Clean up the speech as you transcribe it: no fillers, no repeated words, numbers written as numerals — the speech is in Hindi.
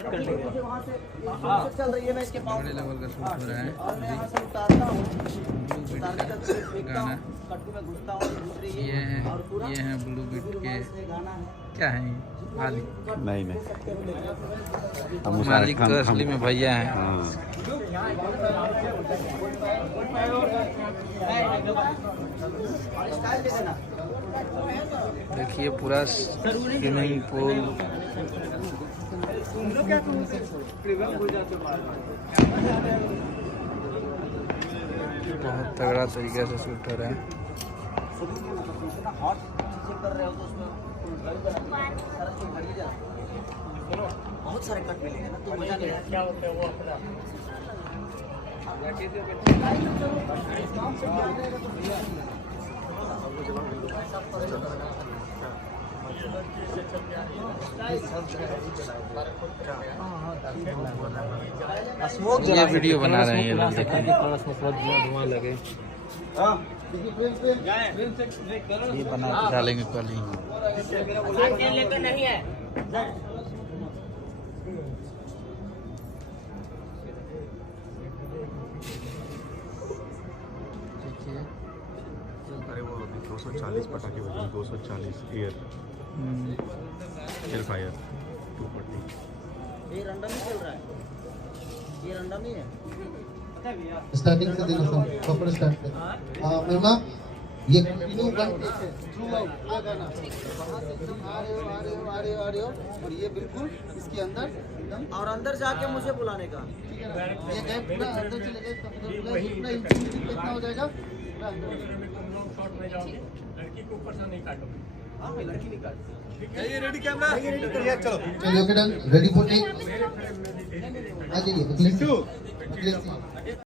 मुझे वहाँ से चल रही है, मैं इसके पाँव बड़े लेवल का शूट हो रहा है। और मैं यहाँ से उतारता हूँ, उतारने का फेंकता हूँ, कट्टू में घुसता हूँ, दूसरी ये हैं ब्लू बीट के क्या है ये? मालिक नहीं मालिक तो असली में भैया हैं। देखिए पूरा स्विमिंग पूल बहुत तगड़ा तरीके से शूट हो रहा है। बहुत सारे कट मिलेंगे ना, तो मजा नहीं क्या होता है वो अपना ये वीडियो बना रहे हैं ये लोग, देखिए धुआं लगे ये बना के डालेंगे कल ही। लेकर नहीं है अरे वो 240 पटाखे बजे 240 एयर फायर 240 ये रंडम ही चल रहा है, ये रंडम ही है। स्टार्टिंग से देखो प्रॉपर स्टार्ट कर महिमा ये कंटिन्यू थ्रू आउट पूरा गाना वहां से एकदम आ रहे हो और ये बिल्कुल इसके अंदर एकदम और अंदर जाके मुझे बुलाने का ये गैप पूरा अंदर चले गए इसका मतलब पूरा इतना इंच कितना हो जाएगा पूरा अंदर शॉट में जाओगे, लड़की को ऊपर से नहीं काटोगे। हाँ मैं लड़की नहीं काटती। ये रेडी कैमरा, चलो चलिए okay done ready for take आ जाइए अखिलेश